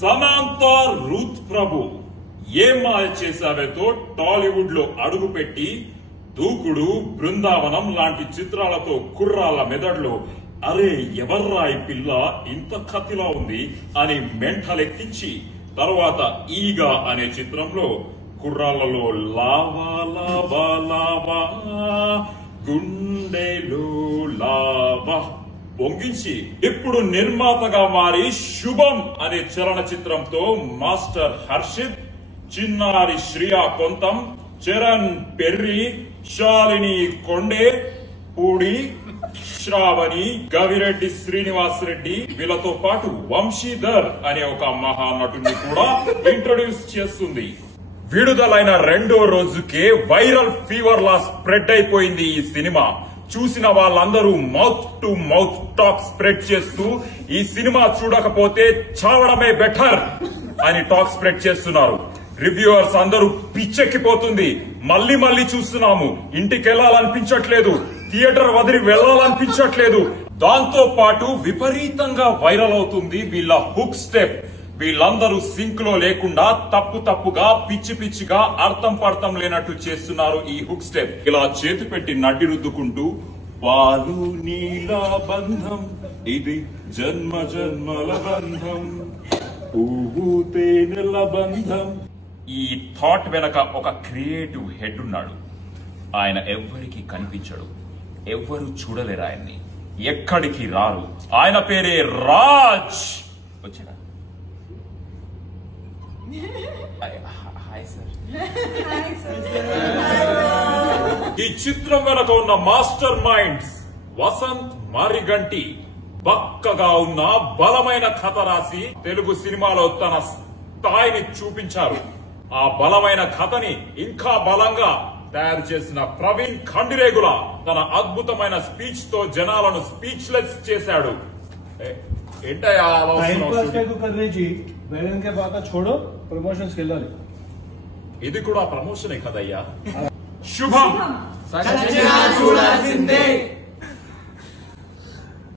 Samantha Ruth ప్రభు ఏం మాయ చేశావేతో టాలీవుడ్ లో అడుగుపెట్టి దూకుడు, బృందావనం లాంటి చిత్రాలతో కుర్రాళ్ల మెదడులో అరే ఎవర్రా ఈ పిల్ల ఇంత కత్తిలా ఉంది అని మెంటలెక్కించి తర్వాత ఈగా అనే చిత్రంలో కుర్రాళ్లలో లావా లావా లావా గుండెలో లావా పొంగించి ఇప్పుడు నిర్మాతగా మారి శుభం అనే చలనచిత్రంతో మాస్టర్ హర్షిత్, చిన్నారి శ్రియా కొంతం, చరణ్ పెర్రి, శాలిని కొండే, పూడి, శ్రావణి, గవిరెడ్డి శ్రీనివాస్ రెడ్డి వీళ్ళతో పాటు వంశీధర్ అనే ఒక మహానటుని కూడా ఇంట్రొడ్యూస్ చేస్తుంది. విడుదలైన రెండో రోజుకే వైరల్ ఫీవర్ లా స్ప్రెడ్ అయిపోయింది ఈ సినిమా. చూసిన వాళ్ళందరూ mouth to mouth talk spread చేస్తూ ఈ సినిమా చూడకపోతే చావడమే బెటర్ అని టాక్ స్ప్రెడ్ చేస్తున్నారు. రివ్యూవర్స్ అందరూ పిచ్చెక్కిపోతుంది, మళ్ళీ మళ్ళీ చూస్తున్నాము, ఇంటికి వెళ్లాలనిపించట్లేదు, థియేటర్ వదిలి వెళ్లాలనిపించట్లేదు. దాంతో పాటు విపరీతంగా వైరల్ అవుతుంది వీళ్ళ హుక్ స్టెప్. వీళ్ళందరూ సింక్ లో లేకుండా తప్పుగా పిచ్చి పిచ్చిగా అర్థం పర్థం లేనట్టు చేస్తున్నారు ఈ హుక్ స్టెప్. ఇలా చేతి పెట్టి నడ్డి రుద్దుకుంటూ పాలు నీల బంధం ఇది జన్మ జన్మల బంధం, పువ్వు తేనెల బంధం. ఈ థాట్ వెనక ఒక క్రియేటివ్ హెడ్ ఉన్నాడు. ఆయన ఎవ్వరికి కనిపించడు, ఎవ్వరు చూడలేరు ఆయన్ని, ఎక్కడికి రారు. ఆయన పేరే రాజ్. వచ్చిన ఈ చిత్రం వెనక ఉన్న మాస్టర్ మైండ్స్ వసంత్ మారిగంటి బక్కగా ఉన్న బలమైన కథ రాసి తెలుగు సినిమాలో తన స్థాయిని చూపించారు. ఆ బలమైన కథని ఇంకా బలంగా తయారు చేసిన ప్రవీణ్ ఖండిరేగుల తన అద్భుతమైన స్పీచ్ తో జనాలను స్పీచ్లెస్ చేశాడు. ఇది కూడా ప్రమోషనే కదయ్యా. శుభం.